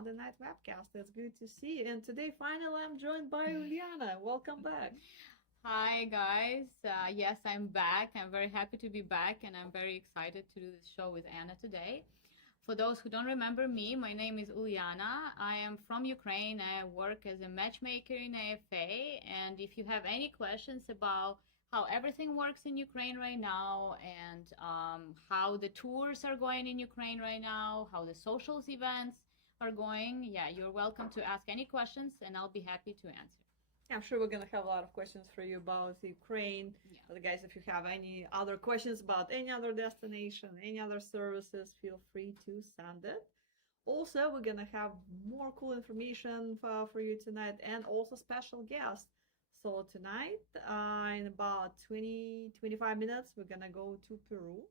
Monday Night Webcast. It's good to see you. And today, finally, I'm joined by Uliana. Welcome back. Hi, guys. Yes, I'm back. I'm very happy to be back, and I'm very excited to do this show with Anna today. For those who don't remember me, my name is Uliana. I am from Ukraine. I work as a matchmaker in AFA. And if you have any questions about how everything works in Ukraine right now and how the tours are going in Ukraine right now, how the socials events are going, yeah, you're welcome to ask any questions, and I'll be happy to answer. I'm sure we're going to have a lot of questions for you about Ukraine. Yeah. But guys, if you have any other questions about any other destination, any other services, feel free to send it. Also, we're going to have more cool information for you tonight and also special guests. So tonight, in about 20-25 minutes, we're going to go to Peru.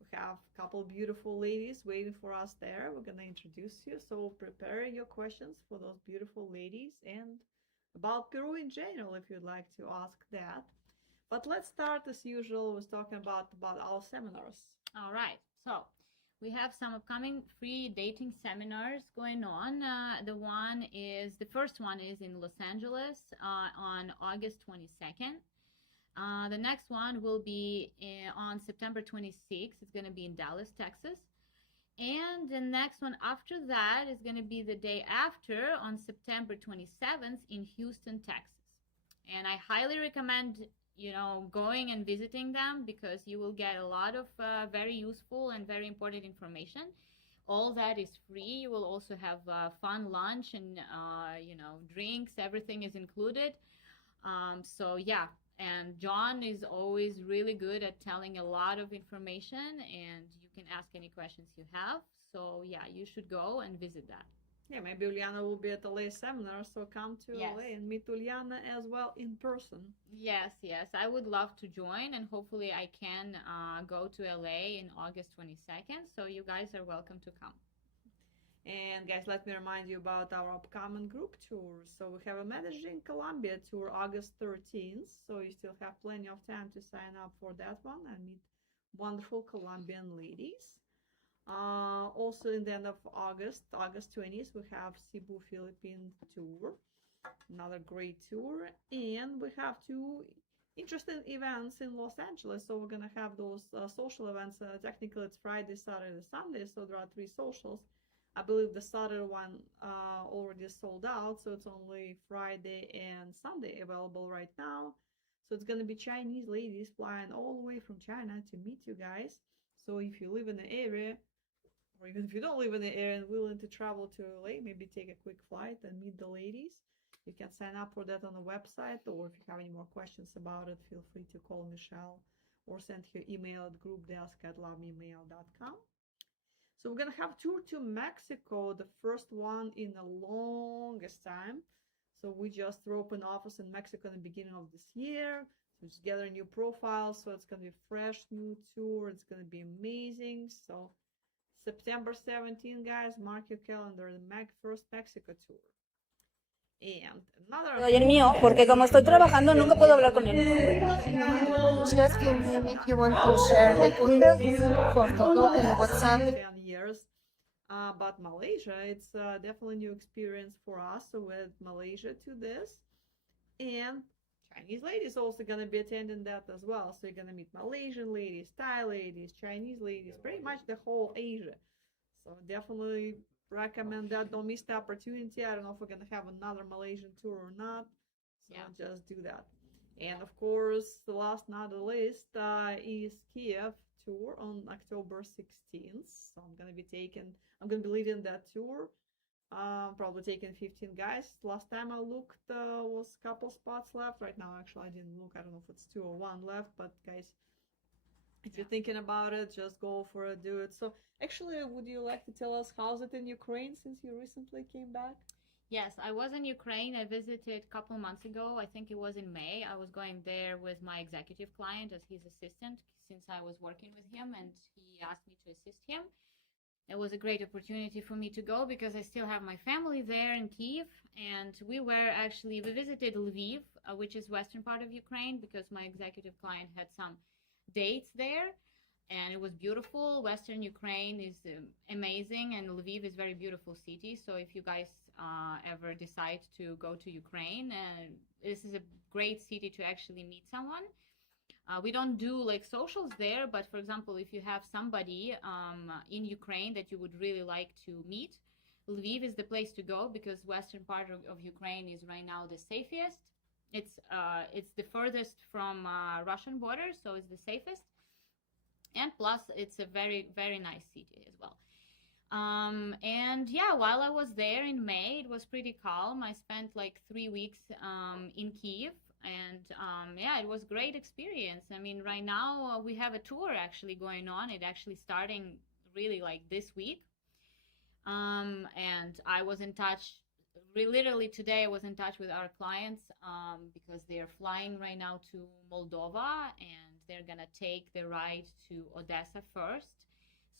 We have a couple beautiful ladies waiting for us there. We're going to introduce you. So prepare your questions for those beautiful ladies and about Peru in general, if you'd like to ask that. But let's start as usual with talking about our seminars. All right. So we have some upcoming free dating seminars going on. The first one is in Los Angeles on August 22nd. The next one will be on September 26th. It's going to be in Dallas, Texas. And the next one after that is going to be the day after on September 27th in Houston, Texas. And I highly recommend, going and visiting them because you will get a lot of very useful and very important information. All that is free. You will also have fun lunch and, drinks. Everything is included. So, yeah. And John is always really good at telling a lot of information, and you can ask any questions you have. So, yeah, you should go and visit that. Yeah, maybe Uliana will be at LA seminar, so come to Yes. LA and meet Uliana as well in person. Yes. I would love to join, and hopefully I can go to LA in August 22nd. So you guys are welcome to come. And guys, let me remind you about our upcoming group tours. So we have a Medellin Colombia tour August 13th. So you still have plenty of time to sign up for that one and meet wonderful Colombian ladies. Also in the end of August 20th, we have Cebu Philippine tour, another great tour. And we have two interesting events in Los Angeles. So we're going to have those social events. Technically, it's Friday, Saturday, Sunday. So there are 3 socials. I believe the Saturday one already sold out, so it's only Friday and Sunday available right now. So it's going to be Chinese ladies flying all the way from China to meet you guys. So if you live in the area, or even if you don't live in the area and willing to travel to LA, maybe take a quick flight and meet the ladies. You can sign up for that on the website, or if you have any more questions about it, feel free to call Michelle or send her email at groupdesk@lovememail.com. So we're going to have tour to Mexico, the first one in the longest time. So we just opened office in Mexico in the beginning of this year. So just gather new profiles. So it's going to be a fresh new tour. It's going to be amazing. So September 17, guys, mark your calendar, the first Mexico tour. And another... Oye, el mío, porque como estoy trabajando nunca puedo hablar con él. Just if you want to share the content for Toto and WhatsApp. 10 years. But Malaysia, it's definitely a new experience for us. So with Malaysia to this. And Chinese ladies also going to be attending that as well. So you're going to meet Malaysian ladies, Thai ladies, Chinese ladies, pretty much the whole Asia. So definitely recommend that. Don't miss the opportunity. I don't know if we're going to have another Malaysian tour or not. So yeah, just do that. And of course, the last not the least is Kiev tour on October 16th. So I'm going to be leading that tour. Probably taking 15 guys. Last time I looked, was a couple spots left. Right now, actually, I didn't look. I don't know if it's 2 or 1 left, but guys, if you're thinking about it, just go for it, do it. So actually, would you like to tell us how's it in Ukraine since you recently came back? Yes, I was in Ukraine. I visited a couple months ago. I think it was in May. I was going there with my executive client as his assistant since I was working with him, and he asked me to assist him. It was a great opportunity for me to go because I still have my family there in Kiev, and we visited Lviv, which is western part of Ukraine, because my executive client had some dates there. and it was beautiful. Western Ukraine is amazing, and Lviv is very beautiful city. So if you guys ever decide to go to Ukraine, this is a great city to actually meet someone. We don't do like socials there, but for example, if you have somebody in Ukraine that you would really like to meet, Lviv is the place to go, because western part of Ukraine is right now the safest. It's the furthest from Russian border, so it's the safest. And plus, it's a very, very nice city as well. And yeah, while I was there in May, it was pretty calm. I spent like 3 weeks in Kiev, and yeah, it was great experience. I mean, right now we have a tour actually going on. It actually starting really like this week. And I was in touch. Literally today, I was in touch with our clients because they're flying right now to Moldova, and they're gonna take the ride to Odessa first.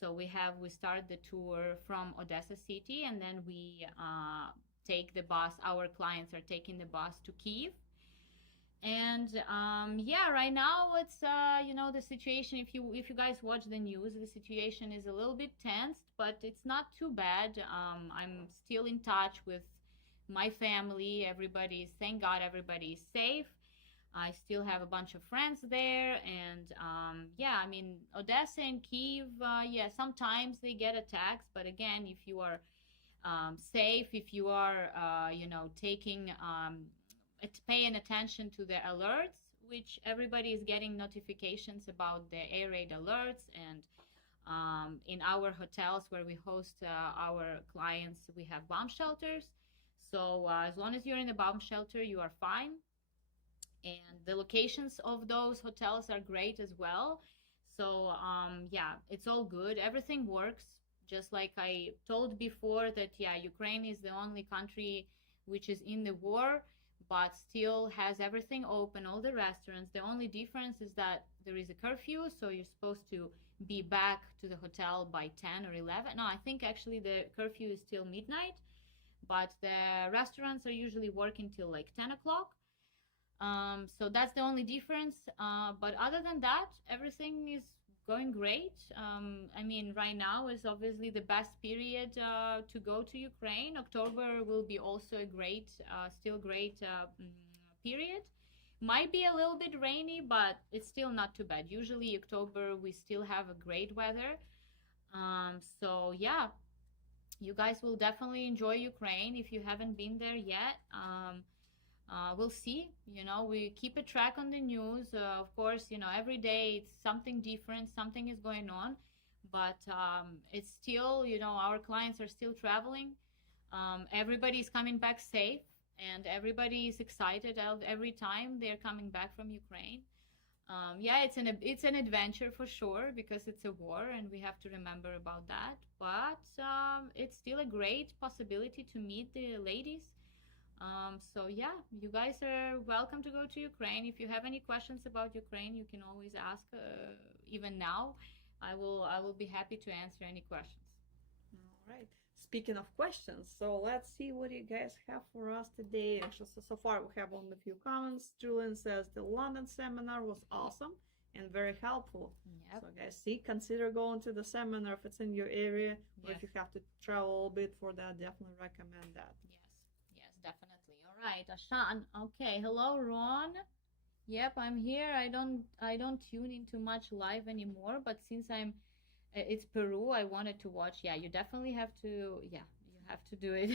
So we start the tour from Odessa city, and then we take the bus. Our clients are taking the bus to Kiev. And yeah, right now it's the situation. If you guys watch the news, the situation is a little bit tense, but it's not too bad. I'm still in touch with my family. Thank God, everybody is safe. I still have a bunch of friends there, and yeah, I mean, Odessa and Kiev, yeah, sometimes they get attacks, but again, if you are safe, if you are, taking, paying attention to the alerts, which everybody is getting notifications about the air raid alerts, and in our hotels where we host our clients, we have bomb shelters. So as long as you're in a bomb shelter, you are fine. And the locations of those hotels are great as well. So yeah, it's all good. Everything works. Just like I told before that, yeah, Ukraine is the only country which is in the war, but still has everything open, all the restaurants. The only difference is that there is a curfew, so you're supposed to be back to the hotel by 10 or 11. No, I think actually the curfew is till midnight, but the restaurants are usually working till like 10 o'clock. So that's the only difference. But other than that, everything is going great. I mean, right now is obviously the best period to go to Ukraine. October will be also a great, still great period. Might be a little bit rainy, but it's still not too bad. Usually October we still have a great weather. So yeah, you guys will definitely enjoy Ukraine if you haven't been there yet. We'll see. We keep a track on the news. Of course, every day it's something different, something is going on, but it's still, our clients are still traveling. Everybody's coming back safe, and everybody is excited every time they're coming back from Ukraine. Yeah, it's an adventure for sure, because it's a war, and we have to remember about that. But it's still a great possibility to meet the ladies. So yeah, you guys are welcome to go to Ukraine. If you have any questions about Ukraine, you can always ask. Even now, I will be happy to answer any questions. All right. Speaking of questions, so let's see what you guys have for us today. Actually, so far we have only a few comments. Julian says the London seminar was awesome and very helpful. Yep. So guys, consider going to the seminar if it's in your area, or Yes. if you have to travel a bit for that, definitely recommend that. Yes, definitely. All right, Ashan. Okay, hello, Ron. Yep, I'm here. I don't tune into much live anymore, but since it's Peru, I wanted to watch. Yeah, you definitely have to. Yeah, you have to do it.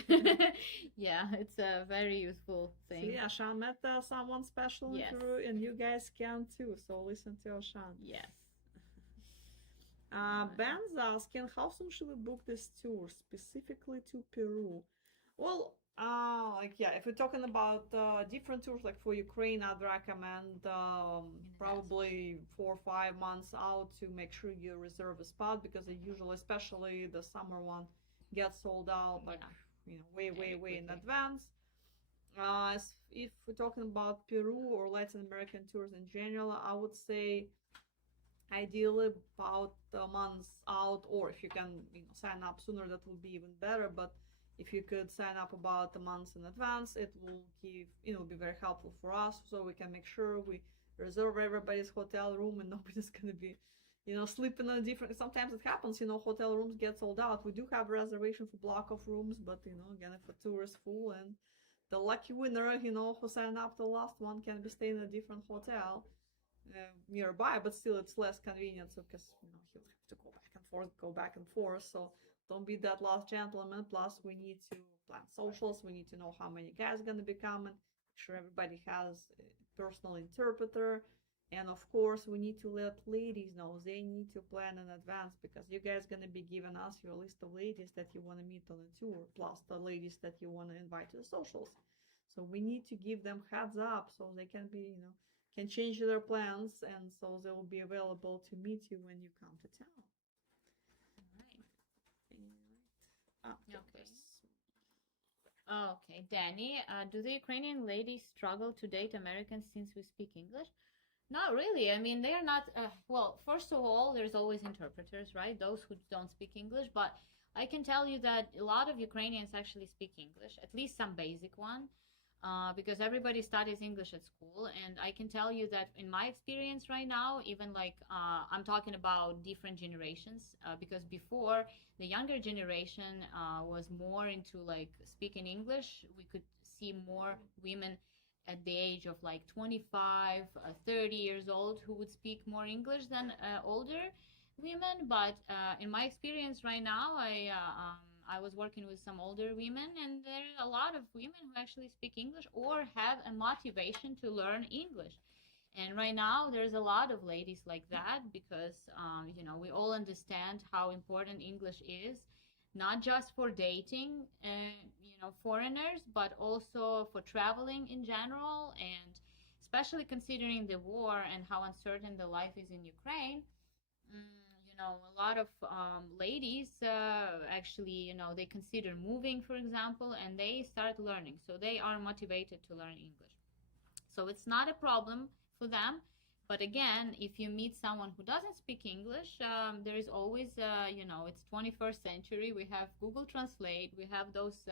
Yeah, it's a very useful thing. See, Ashan met someone special in Yes. Peru, and you guys can too. So listen to Ashan. Yes. Ben's asking, how soon should we book this tour specifically to Peru? Well, if we're talking about different tours, like for Ukraine, I'd recommend probably 4 or 5 months out to make sure you reserve a spot, because they usually, especially the summer one, gets sold out like way in advance. If we're talking about Peru or Latin American tours in general, I would say ideally about a month out, or if you can sign up sooner, that would be even better. But if you could sign up about a month in advance, it will be very helpful for us, so we can make sure we reserve everybody's hotel room and nobody's going to be sleeping in a different. Sometimes it happens, hotel rooms get sold out. We do have reservation for block of rooms, but again, if a tour is full and the lucky winner, who signed up the last one can be staying in a different hotel nearby, but still it's less convenient. So because he'll have to go back and forth. So don't be that last gentleman. Plus, we need to plan socials. We need to know how many guys are gonna be coming. Make sure everybody has a personal interpreter. And of course, we need to let ladies know. They need to plan in advance because you guys gonna be giving us your list of ladies that you want to meet on the tour, plus the ladies that you want to invite to the socials. So we need to give them heads up so they can be, can change their plans, and so they will be available to meet you when you come to town. All right. Okay, Danny, do the Ukrainian ladies struggle to date Americans since we speak English? Not really. I mean, they are not, well, first of all, there's always interpreters, right? Those who don't speak English. But I can tell you that a lot of Ukrainians actually speak English, at least some basic one, because everybody studies English at school. And I can tell you that in my experience right now, even like I'm talking about different generations, because before the younger generation was more into like speaking English, we could see more women at the age of like 25, 30 years old who would speak more English than older women. But in my experience right now, I was working with some older women, and there are a lot of women who actually speak English or have a motivation to learn English. And right now, there's a lot of ladies like that because, we all understand how important English is, not just for dating, foreigners, but also for traveling in general, and especially considering the war and how uncertain the life is in Ukraine. A lot of ladies actually, they consider moving, for example, and they start learning. So they are motivated to learn English. So it's not a problem for them. But again, if you meet someone who doesn't speak English, there is always, it's 21st century. We have Google Translate. We have those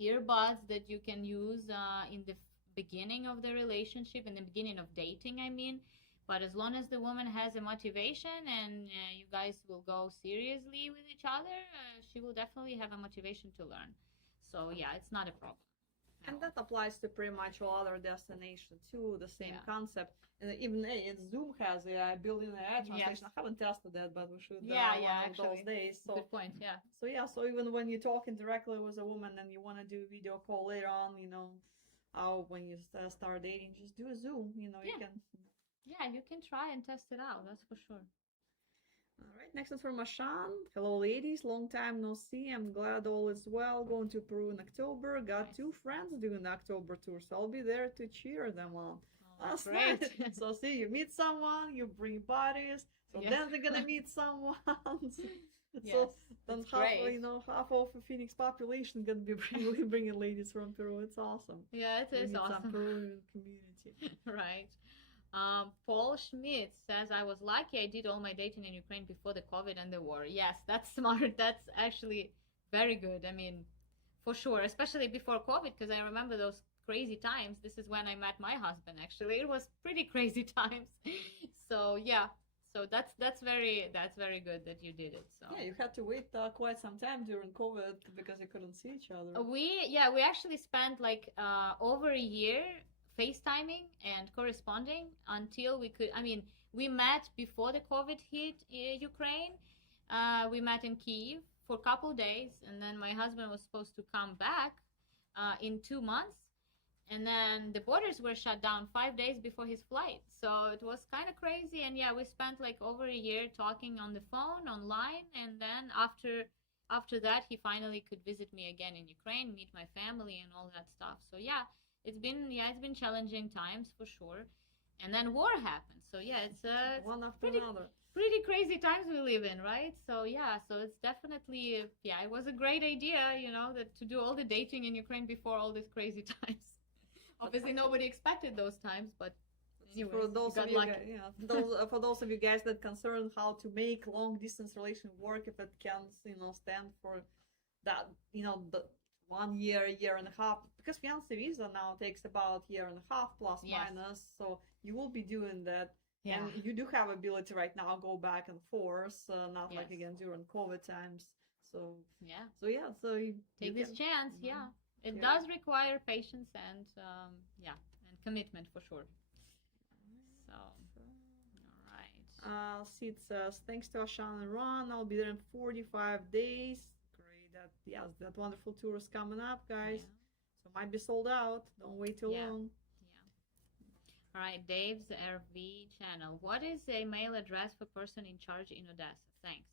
earbuds that you can use in the beginning of the relationship, in the beginning of dating, I mean. But as long as the woman has a motivation and you guys will go seriously with each other, she will definitely have a motivation to learn. So yeah, it's not a problem. And that applies to pretty much all other destinations too, the same concept. And even Zoom has a built-in AI translation. Yes. I haven't tested that, but we should one of those days. So, good point, yeah. So even when you're talking directly with a woman and you want to do a video call later on, when you start dating, just do a Zoom, you can... Yeah, you can try and test it out, that's for sure. All right, next one from Ashan. Hello, ladies. Long time no see. I'm glad all is well. Going to Peru in October. Got 2 friends doing the October tour, so I'll be there to cheer them on. Oh, that's great. Nice. So see, you meet someone, you bring buddies, so then they're gonna meet someone. So then half of the Phoenix population gonna be bringing ladies from Peru. It's awesome. Yeah, it is awesome. Some Peruvian community. Right. Paul Schmidt says, I was lucky I did all my dating in Ukraine before the COVID and the war. Yes, that's smart. That's actually very good. I mean, for sure, especially before COVID, because I remember those crazy times. This is when I met my husband, actually. It was pretty crazy times. So, yeah. So that's very good that you did it. So yeah, you had to wait quite some time during COVID because you couldn't see each other. We actually spent like over a year FaceTiming and corresponding until we could. I mean, we met before the COVID hit Ukraine. We met in Kyiv for a couple of days, and then my husband was supposed to come back in 2 months, and then the borders were shut down 5 days before his flight. So it was kind of crazy, and yeah, we spent like over a year talking on the phone, online, and then after that, he finally could visit me again in Ukraine, meet my family, and all that stuff. So yeah. It's been challenging times for sure, and then war happened. So yeah, it's one after another. Pretty crazy times we live in, right? So yeah, so it's definitely it was a great idea, that to do all the dating in Ukraine before all these crazy times. Obviously, nobody expected those times, but anyways, for those of you, for those of you guys that concerned how to make long distance relation work, if it can, stand for that, the 1 year, year and a half, because fiancé visa now takes about 1.5 years plus minus, so you will be doing that Yeah. And you do have ability right now go back and forth, not like Yes. again during COVID times. So Yeah. so you Take this can, chance. Yeah. It yeah. does require patience and yeah, and commitment for sure. So, all right. See, it says thanks to Ashan and Ron, I'll be there in 45 days. Great, that wonderful tour is coming up, guys. Yeah. So might be sold out. Don't wait too Yeah. long. All right, Dave's RV channel. What is a mail address for person in charge in Odessa? Thanks.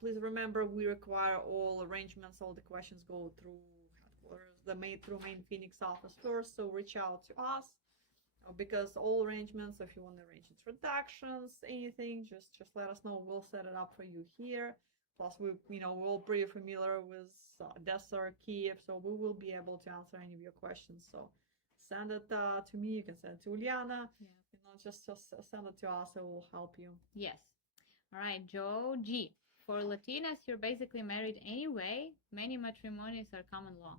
Please remember, we require all arrangements, all the questions go through headquarters, through main Phoenix office first. So reach out to us because all arrangements, if you want to arrange introductions, anything, just let us know. We'll set it up for you here. Plus, we're all pretty familiar with Odessa, Kiev, so we will be able to answer any of your questions. So send it to me. You can send it to Uliana. Yeah. Just send it to us. It will help you. Yes. All right, Joe G. For Latinas, you're basically married anyway. Many matrimonies are common law.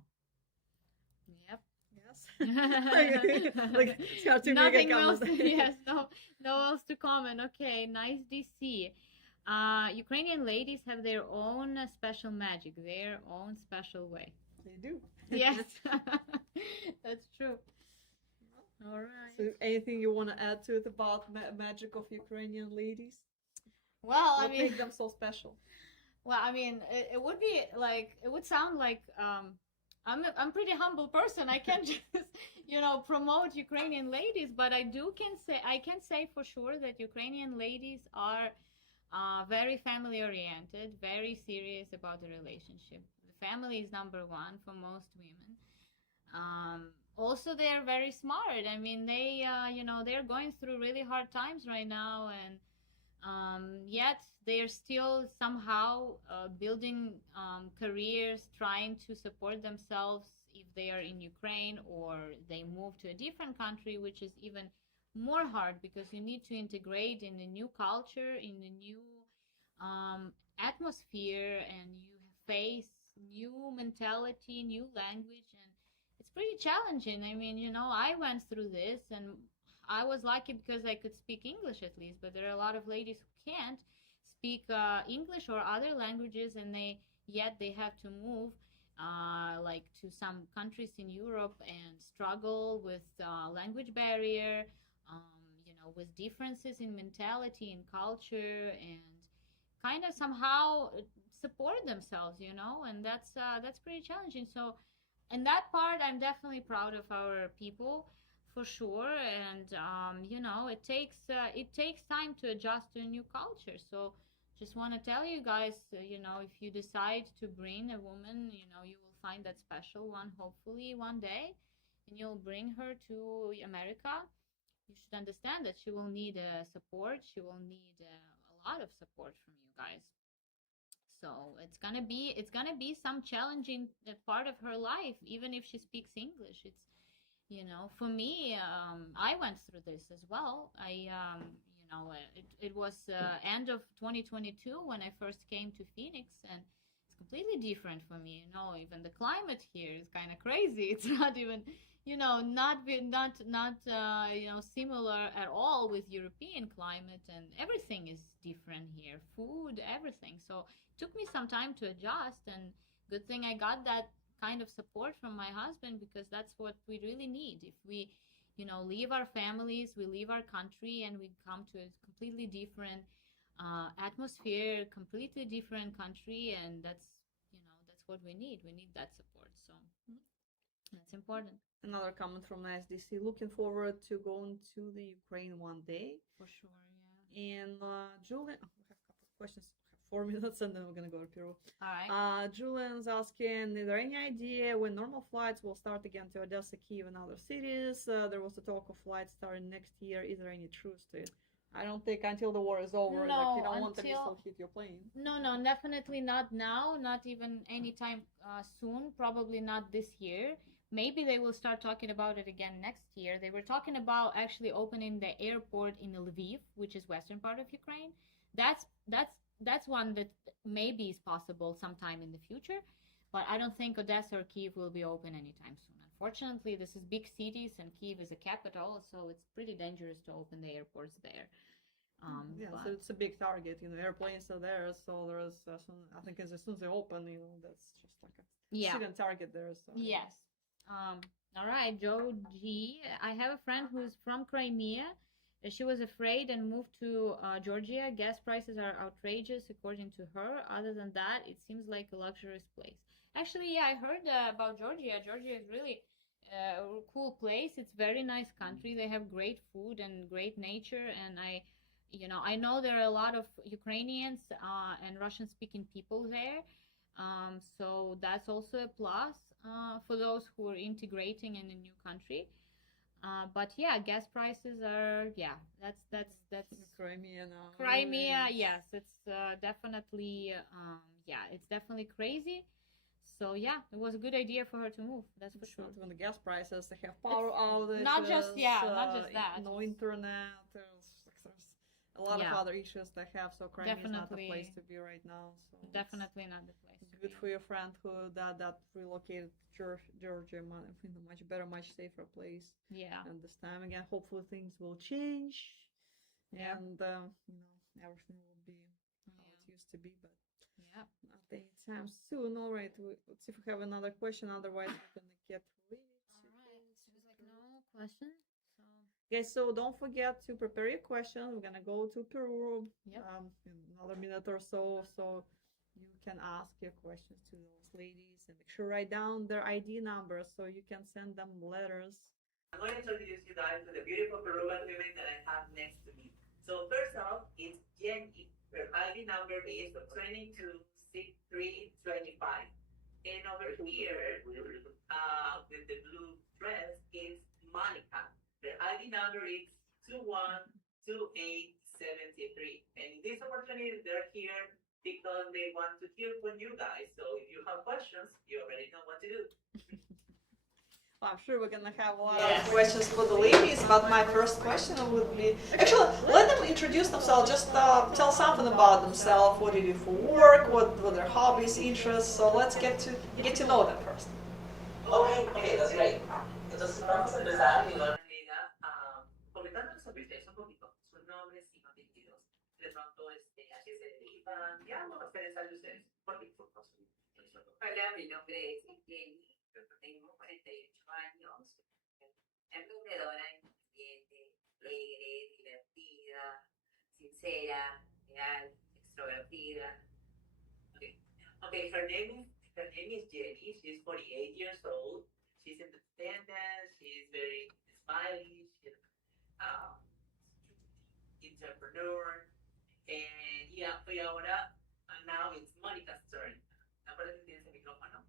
Yep. Yes. Like, nothing else. Yes. No else to comment. Okay. Nice DC. Ukrainian ladies have their own special magic, their own special way. They do. Yes. That's true. All right. So anything you want to add to it about magic of Ukrainian ladies? Well, What I mean, makes them so special? well, I mean, it would be like, it would sound like I'm a pretty humble person. I can't just promote Ukrainian ladies, but I can say for sure that Ukrainian ladies are very family oriented, very serious about the relationship. The family is number one for most women. Also, they're very smart. I mean, they're going through really hard times right now, and yet they're still somehow building careers, trying to support themselves if they are in Ukraine or they move to a different country, which is even more hard because you need to integrate in a new culture, in a new atmosphere, and you face new mentality, new language, and it's pretty challenging. I mean, I went through this, and I was lucky because I could speak English at least, but there are a lot of ladies who can't speak English or other languages, and yet they have to move like to some countries in Europe and struggle with language barrier, with differences in mentality and culture, and kind of somehow support themselves, and that's pretty challenging. So in that part, I'm definitely proud of our people for sure, and it takes time to adjust to a new culture. So just want to tell you guys, if you decide to bring a woman, you will find that special one hopefully one day, and you'll bring her to America. You should understand that she will need support. She will need a lot of support from you guys. So it's gonna be some challenging part of her life, even if she speaks English. It's for me, I went through this as well. It was end of 2022 when I first came to Phoenix, and it's completely different for me. Even the climate here is kind of crazy. It's not even not similar at all with European climate, and everything is different here, food, everything. So it took me some time to adjust, and good thing I got that kind of support from my husband, because that's what we really need. If we leave our families, we leave our country, and we come to a completely different atmosphere, completely different country, and that's what we need that support. So that's important. Another comment from SDC. Looking forward to going to the Ukraine one day. For sure, yeah. And Julian, we have a couple of questions. 4 minutes, and then we're gonna go to Peru. All right. Julian's asking, is there any idea when normal flights will start again to Odessa, Kiev, and other cities? There was a talk of flights starting next year. Is there any truth to it? I don't think until the war is over, no, you don't want the missile hit your plane. No, definitely not now. Not even anytime soon. Probably not this year. Maybe they will start talking about it again next year. They were talking about actually opening the airport in Lviv, which is western part of Ukraine. That's one that maybe is possible sometime in the future, but I don't think Odessa or Kiev will be open anytime soon. Unfortunately, this is big cities, and Kiev is a capital, so it's pretty dangerous to open the airports there. Yeah, so But it's a big target. Airplanes are there, so there's. I think as soon as they open, that's just like a yeah, hidden target there. So yes. All right, Joe G. I have a friend who's from Crimea. She was afraid and moved to Georgia. Gas prices are outrageous, according to her. Other than that, it seems like a luxurious place. Actually, yeah, I heard about Georgia. Georgia is really a cool place. It's very nice country. They have great food and great nature. And I know there are a lot of Ukrainians and Russian-speaking people there. So that's also a plus for those who are integrating in a new country. But yeah, gas prices are that's Crimea now. Crimea. Yes, it's definitely yeah, it's definitely crazy. So yeah, it was a good idea for her to move. That's for It's sure. not even the gas prices. They have power outages. Not just that. No internet. There's a lot of Yeah. other issues they have. So Crimea is not the Definitely. place to be right now. So it's Definitely not the place to good be. for your friend who that relocated to Georgia, in a much better, much safer place. Yeah. And this time again, hopefully things will change, Yeah. and everything will be how it used to be. But Yeah. not anytime soon. All right, let's see if we have another question. Otherwise, we're gonna get ready. All right. Seems like no question. So Guys, so don't forget to prepare your questions. We're gonna go to Peru Yep. in another minute or so. So you can ask your questions to those ladies and make sure write down their ID numbers so you can send them letters. I'm going to introduce you guys to the beautiful Peruvian women that I have next to me. So first off, it's Jenny. Her ID number is 226325. And over here, with the blue dress, is Monica. Their ID number is 212873. And in this opportunity, they're here because they want to hear from you guys. So if you have questions, you already know what to do. Well, I'm sure we're gonna have a lot of questions for the ladies, but my first question would be actually let them introduce themselves. Just tell something about themselves. What do you do for work? What their hobbies, interests? So let's get to know them first. Okay, that's great. Entonces vamos a empezar y no comentando los ustedes un poquito, sus nombres y apellidos. De pronto, a qué se dedican, ya no ustedes saben ustedes. ¿Por qué? Hola, mi nombre es Jenny, tengo 48 años, emprendedora, independiente, alegre, divertida, sincera, leal, extrovertida. Okay, her name is Jenny. She's 48 years old. She's independent. She's very smiley. She's entrepreneur. And yeah, y ahora, now it's Monica's turn. Acuérdate que tienes el micrófono.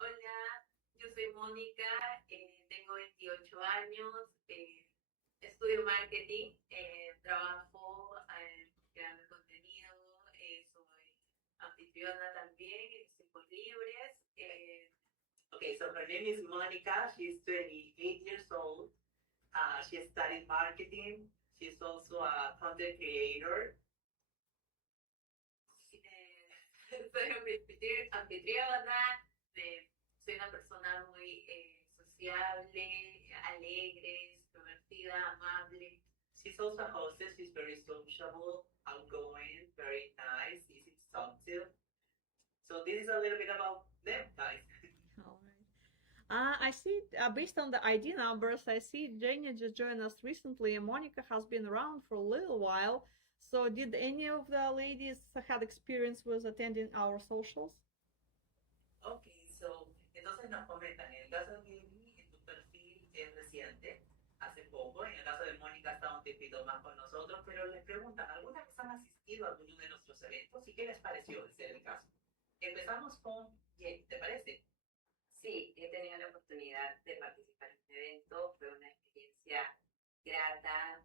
Hola, yo soy Mónica, tengo 28 años, estudio marketing, trabajo creando contenido, soy anfitriona también en tiempos libres. Okay, so her name is Monica. She's 28 years old. She studied marketing. She's also a content creator. Soy anfitriona, soy una persona muy sociable, alegre, extrovertida, amable. She's also a hostess. She's very sociable, outgoing, very nice, easy to talk to. So this is a little bit about them, guys. All right. I see, based on the ID numbers, I see Jenny just joined us recently, and Monica has been around for a little while. So, did any of the ladies had experience with attending our socials? Okay, so entonces nos comentan, en el caso de Jenny, en tu perfil es reciente, hace poco, en el caso de Mónica está un tiempito más con nosotros, pero les preguntan, ¿alguna vez han asistido a alguno de nuestros eventos y qué les pareció de ser el caso? Empezamos con Jenny, ¿te parece? Sí, he tenido la oportunidad de participar en un evento, fue una experiencia grata,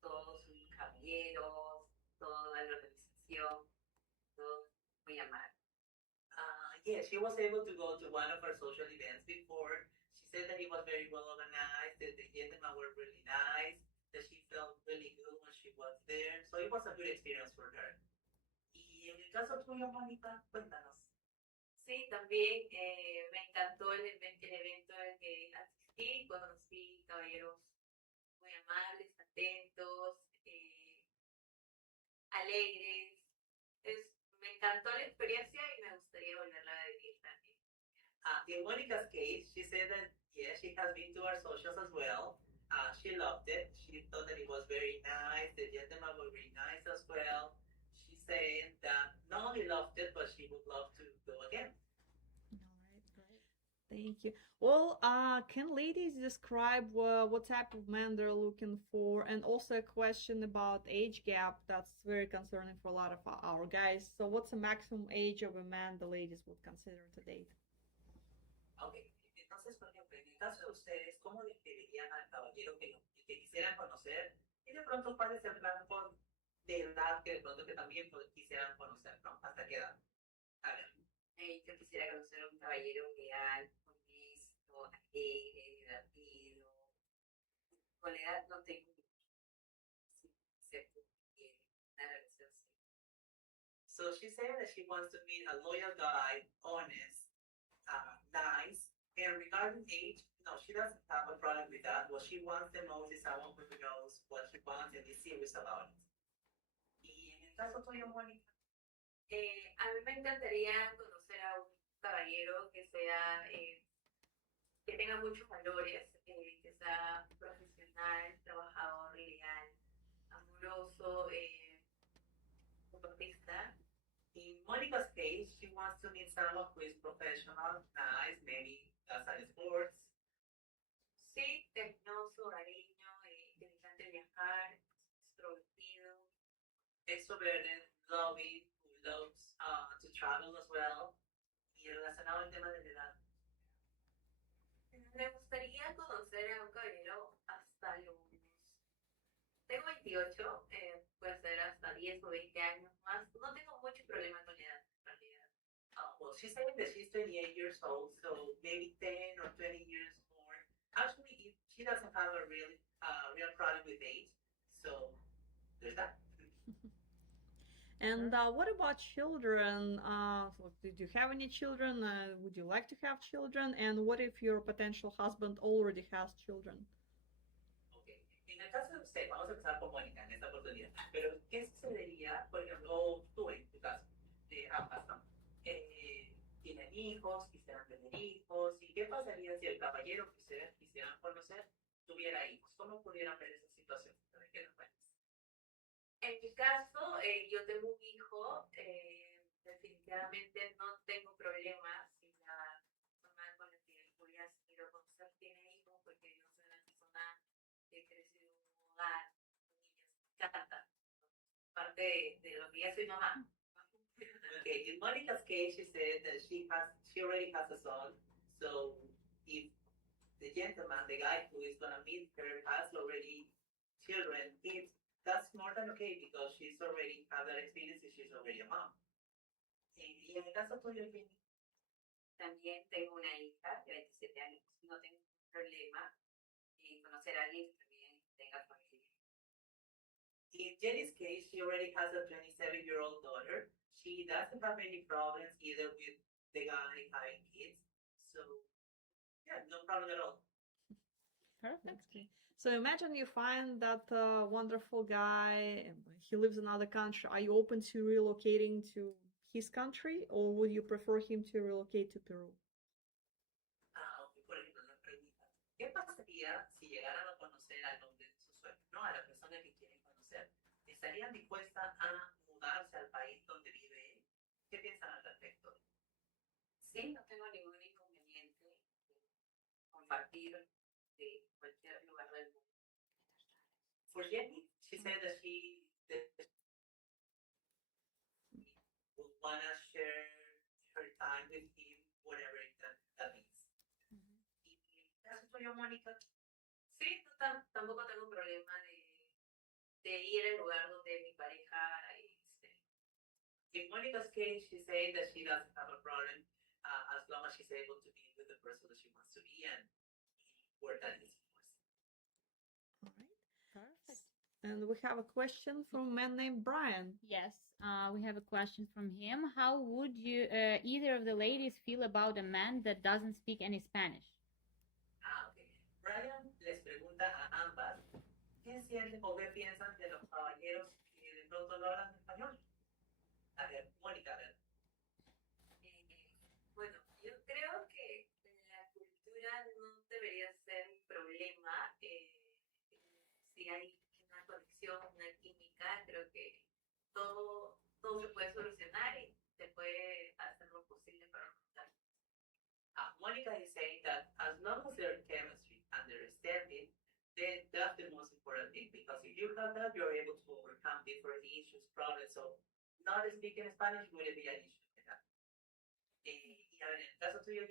todos muy caballeros, toda la organización, todos muy amables. Yeah, she was able to go to one of our social events before. She said that it was very well organized, that the gentlemen were really nice, that she felt really good when she was there. So it was a good experience for her. Y en el caso tuyo, Mónica, cuéntanos. Sí, también me encantó el evento al que asistí, conocí caballeros muy amables, atentos, alegres. Me encantó la experiencia y me gustaría volverla a vivir también. In Monica's case, she said that, yeah, she has been to our socials as well. She loved it. She thought that it was very nice. The gentlemen were very nice as well. She said that not only loved it, but she would love to go again. All right, great. Thank you. Well, can ladies describe what type of men they're looking for? And also a question about age gap that's very concerning for a lot of our guys. So, what's the maximum age of a man the ladies would consider to date? Ok, entonces, por ejemplo, en el caso de ustedes, ¿cómo describirían al caballero que quisieran conocer? Y de pronto, ¿cuál es el rango de edad que de pronto que también quisieran conocer, ¿no? ¿Hasta qué edad? A ver. Yo quisiera conocer a un caballero leal, honesto, alegre, divertido. Con la edad no tengo concepto de una relación seria. So she said that she wants to meet a loyal guy, honest, nice, and regarding age, no, she doesn't have a problem with that. What she wants the most is someone who knows what she wants and is serious about it. Y en el caso tuyo, Mónica, a mí me encantaría conocer a un caballero que sea, que tenga muchos valores, que sea profesional, trabajador, leal, amoroso, deportista. in Monica's case, she wants to meet someone who is professional, nice, maybe does some sports. Sí, cariñoso, hogareño, que le encante viajar, extrovertido. Extroverted, loving, who loves to travel as well. Y relacionado al tema de la edad. Me gustaría conocer a un caballero hasta los... Tengo 28, puede ser hasta 10 o 20 años más. No tengo mucho problema con la edad, en realidad. Well, she's saying that she's 28 years old, so maybe 10 or 20 years more. Actually, she doesn't have a real problem with age, so there's that. And what about children? So did you have any children? Would you like to have children? And what if your potential husband already has children? Okay. En el caso de usted, vamos a empezar con Mónica en esta oportunidad. Pero, ¿qué sucedería, por ejemplo, tú en tu caso, de ambas, ¿no? Tienen hijos, quisieran tener hijos, ¿y qué pasaría si el caballero que ustedes quisieran conocer tuviera hijos? ¿Cómo pudieran ver esa situación? ¿Qué nos cuentas? En mi caso, yo tengo un hijo, definitivamente no tengo problemas si la persona con la que voy a seguir a conocer tiene hijos, porque yo soy una persona que creció en un hogar con niños, me encanta, parte de lo que ya soy mamá. Okay, in Monica's case, she said that she already has a son, so if the gentleman, the guy who is gonna meet her, has already children, that's more than okay because she's already had that experience and she's already a mom. Y en el caso tuyo, Jenny, También tengo una hija de 27 años, no tengo ningún problema en conocer a alguien que también tenga familia. in Jenny's case, she already has a 27-year-old daughter. She doesn't have any problems either with the guy having kids. So, yeah, no problem at all. Perfect. So imagine you find that wonderful guy and he lives in another country. Are you open to relocating to his country or would you prefer him to relocate to Peru? Ok, por ejemplo, una pregunta. ¿Qué pasaría si llegaran a conocer al hombre de sus sueños, ¿no? A la persona que quieren conocer? ¿Estarían dispuestas a mudarse al país donde vive él? ¿Qué piensan al respecto? Sí, no tengo ningún inconveniente en compartir de cualquier lugar del mundo. For Jenny, she said that she would want to share her time with him, whatever that means. Y en el caso tuyo, Mónica, Sí, tampoco tengo problema de ir al lugar donde mi pareja esté. in Monica's case, she said that she doesn't have a problem as long as she's able to be with the person that she wants to be and where that is, of course. All right. Perfect. And we have a question from a man named Brian. Yes, we have a question from him. How would you, either of the ladies, feel about a man that doesn't speak any Spanish? Ok. Brian les pregunta a ambas ¿qué sienten o qué piensan de los caballeros que de pronto no hablan español? A ver, Mónica, a ver. Bueno, yo creo que la cultura no debería ser un problema. Si hay una conexión, una química, creo que todo se puede solucionar y se puede hacer lo posible para juntar. Monica is saying that as long as there's chemistry, understanding, then that's the most important thing. Because if you have that, you're able to overcome different issues, problems. So not speaking Spanish wouldn't be an issue. Y a ver, en el caso tuyo,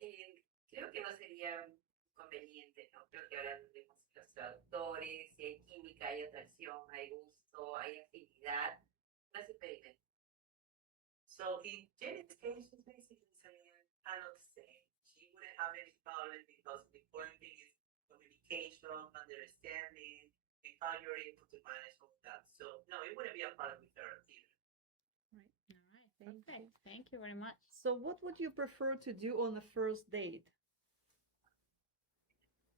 Jenny, Creo que no sería conveniente, ¿no? Creo que ahora tenemos los traductores, si hay química, hay atracción, hay gusto, hay afinidad, no es impedimento. so in Jenny's case, she's basically saying kind of the same. She wouldn't have any problem because the important thing is communication, understanding, and how you're able to manage all that. So no, it wouldn't be a problem with her either. All right, perfect. Thank you very much. So, what would you prefer to do on the first date?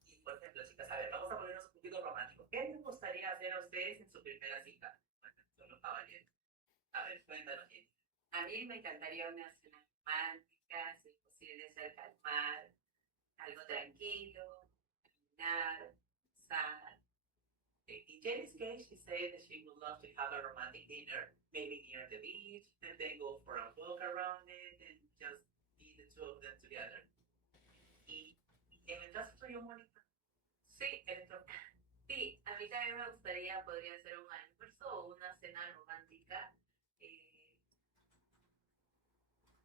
Y por ejemplo, chicas, a ver, vamos a ponernos un poquito románticos. ¿Qué les gustaría hacer a ustedes en su primera cita? Bueno, son los caballeros. A ver, cuéntanos, Jenny. A mí me encantaría una cena romántica, si es posible cerca al mar, algo tranquilo, caminar, pasar. In Jenny's case, she said that she would love to have a romantic dinner, maybe near the beach, and then go for a walk around it and just be the two of them together. Y en el caso tuyo, Mónica, Sí, sí, a mí también me gustaría, podría ser un almuerzo o una cena romántica.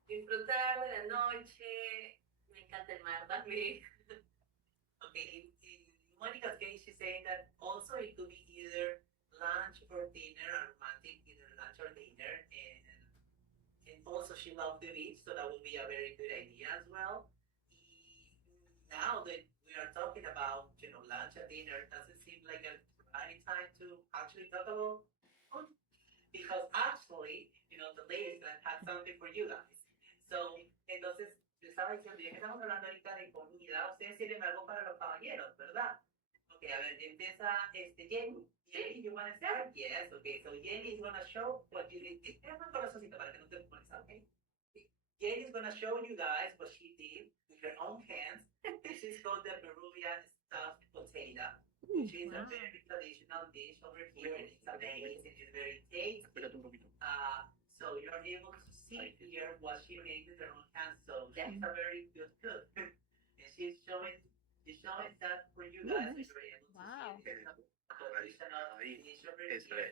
Disfrutar de la noche, me encanta el mar también. okay, in Monica's case, she's saying that also it could be either lunch or dinner, a romantic either lunch or dinner, and also she loves the beach, so that would be a very good idea as well. Now that we are talking about, lunch and dinner, doesn't seem like a right time to actually talk about food, because actually, the ladies that had something for you guys. So, entonces, yo estaba diciendo, ya que estamos hablando ahorita de comida, ustedes tienen algo para los caballeros, ¿verdad? Okay, a ver, empieza Jenny. Jenny, you want to start? Yes, okay, so Jenny is going to show what you did. Déjame un corazoncito para que no te pones, okay? Jenny is going to show you guys what she did with her own hands. This is called the Peruvian stuffed potato, which is a very traditional dish over here, and it's amazing, it's very tasty. So you're able to see here what she made with her own hands. So she's a very good cook, and she's showing that for you guys. Nice. So you're able to Wow. see the traditional dish over here.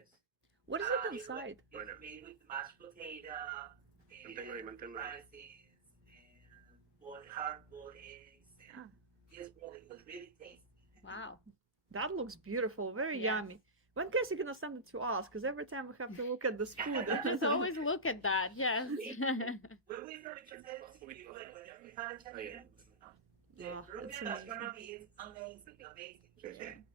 What is it inside? It's made with mashed potato, and rices, and hard-boiled eggs. And it's really good, really tasty. Wow. That looks beautiful, very Yes. yummy. When guys you gonna send it to us? Because every time we have to look at this food. Just always look at that. Yes. When we have to send it to you, like whenever we had a chat again, the Yeah, it's Peruvian amazing. gastronomy is amazing, amazing.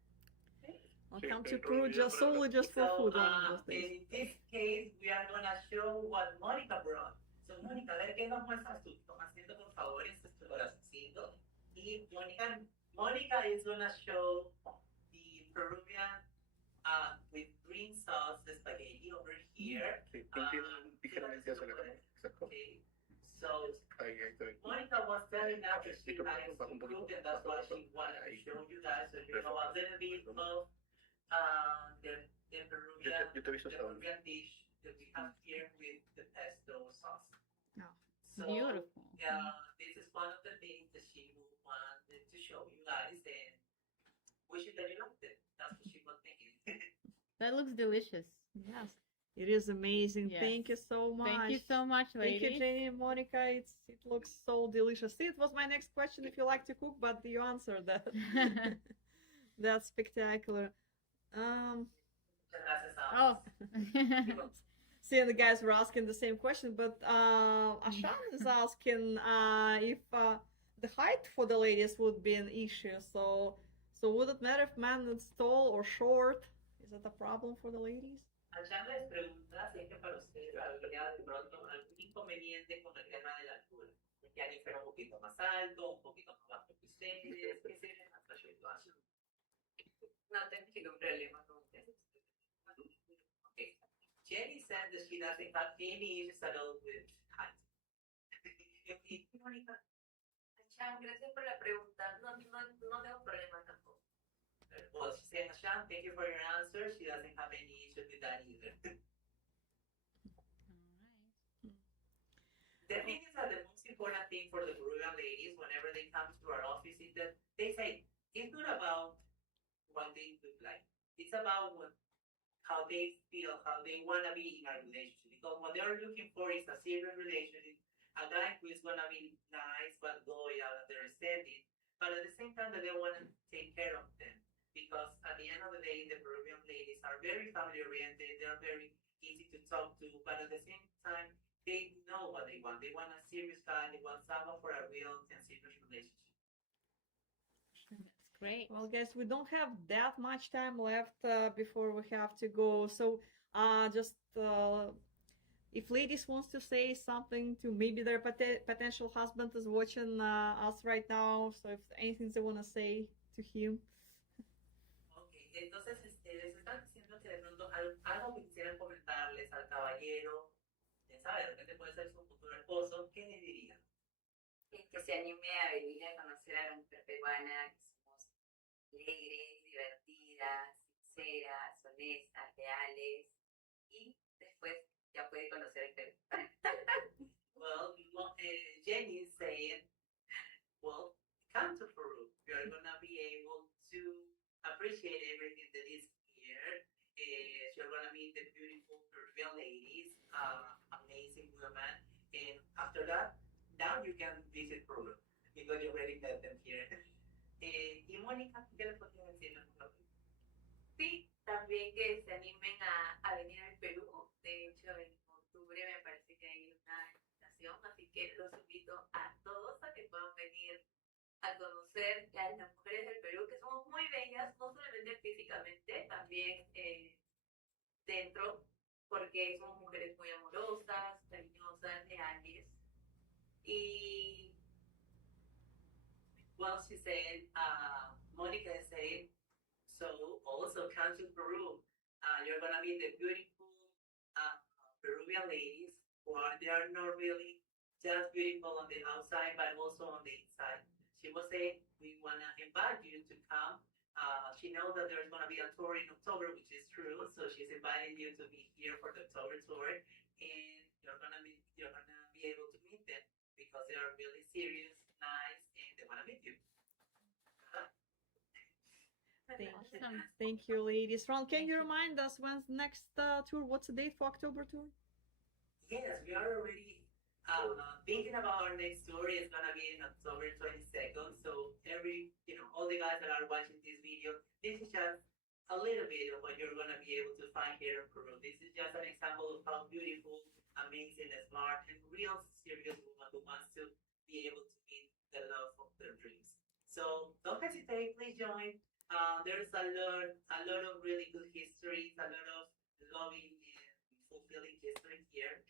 I'll come to Peru just solely just for food one of those days. In this case, we are gonna show what Mónica brought. So, Mónica, a ver qué nos muestras tú. Toma asiento, por favor, este es tu corazoncito. Y Mónica is gonna show the Peruvian with green sauce, the spaghetti over here. Okay. So, Monica was telling us that she likes to cook, and that's why she wanted to show you guys. So, you know a little bit of the Peruvian dish that we have here with the pesto sauce. Oh. So, Beautiful. this is one of the things that she wanted to show you guys, and we should that you liked it. That's what she was thinking. That looks delicious. Yes, it is amazing. Yes. Thank you so much. Thank you so much, Thank you, ladies. Jenny and Monica. It looks so delicious. See, it was my next question if you like to cook, but you answered that. That's spectacular. Oh. See, and the guys were asking the same question, but Ashan is asking if the height for the ladies would be an issue. So would it matter if man is tall or short? Is that a problem for the ladies? Allá les pregunta si es que para ustedes habría de pronto algún inconveniente con el tema de la altura. Que alguien fuera un poquito más alto, un poquito más bajo que ustedes, que se les situación. No tengo ningún problema con ustedes. Okay. Jenny said that she doesn't have any issues at all with height. Mónica, Chan, gracias por la pregunta. No tengo problema tampoco. Well, she said, Hashan, thank you for your answer. She doesn't have any issue with that either. The thing is that the most important thing for the Peruvian ladies, whenever they come to our office, is that they say it's not about what they look like. It's about how they feel, how they want to be in a relationship. Because what they're looking for is a serious relationship, a guy who is going to be nice but loyal, understanding, but at the same time that they want to take care of them. Because at the end of the day, the Peruvian ladies are very family oriented. They're very easy to talk to, but at the same time, they know what they want. They want a serious guy. They want someone for a real and serious relationship. That's great. Well, guys, we don't have that much time left before we have to go. So, just if ladies wants to say something to maybe their potential husband is watching us right now. So, if anything they want to say to him. Okay, entonces les están diciendo que de pronto algo que quisieran comentarles al caballero, ya sabe, de repente puede ser su futuro esposo, ¿qué le dirían? Que se anime a venir a conocer a la mujer peruana, que somos alegres, divertidas, sinceras, honestas, leales, y después ya puede conocer el Perú. Well, Jenny is saying, well, come to Peru. You're going to be able to appreciate everything that is here. You're going to meet the beautiful Peruvian ladies, amazing women. And after that, now you can visit Peru because you already met them here. Y Mónica, ¿qué le podría decir a nosotros? Sí, también que se animen a venir al Perú. De hecho, en octubre me parece que hay una invitación, así que los invito a todos a que puedan venir a conocer a las mujeres del Perú, que somos muy bellas, no solamente físicamente, también dentro, porque somos mujeres muy amorosas, cariñosas, leales. Y well, she said, Monica said, so also come to Peru. You're gonna meet the beautiful Peruvian ladies who are, they are not really just beautiful on the outside, but also on the inside. She was saying, we wanna invite you to come. She knows that there's gonna be a tour in October, which is true. So she's inviting you to be here for the October tour, and you're gonna be able to meet them because they are really serious, nice, and they wanna meet you. Awesome. Thank you, ladies. Ron, can you remind us when's the next tour? What's the date for October tour? Yes, we are already thinking about our next tour. Is gonna be in October 22nd. So all the guys that are watching this video, this is just a little bit of what you're gonna be able to find here in Peru. This is just an example of how beautiful, amazing, smart, and real serious woman who wants to be able to meet the love of their dreams. So don't hesitate, please join. There's a lot of really good histories, a lot of loving and fulfilling history here.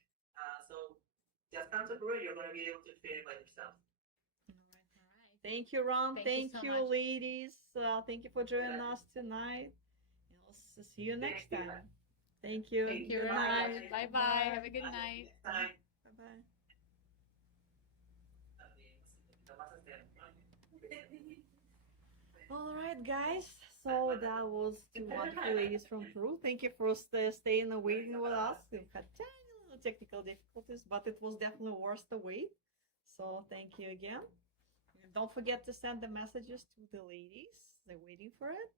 So just come to Peru, you're going to be able to experience by yourself. All right. Thank you, Ron. Thank you so much. ladies. Thank you for joining us tonight. And we'll see you next time. Thank you. Thank you Good very night. much. Bye bye. Have a good Until night. next time. Bye-bye. All right, guys. So that was two wonderful ladies from Peru. Thank you for staying and waiting with us. We've had tiny little technical difficulties, but it was definitely worth the wait. So thank you again. And don't forget to send the messages to the ladies. They're waiting for it.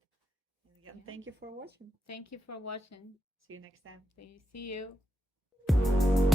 And again, Yeah. thank you for watching. Thank you for watching. See you next time. See you.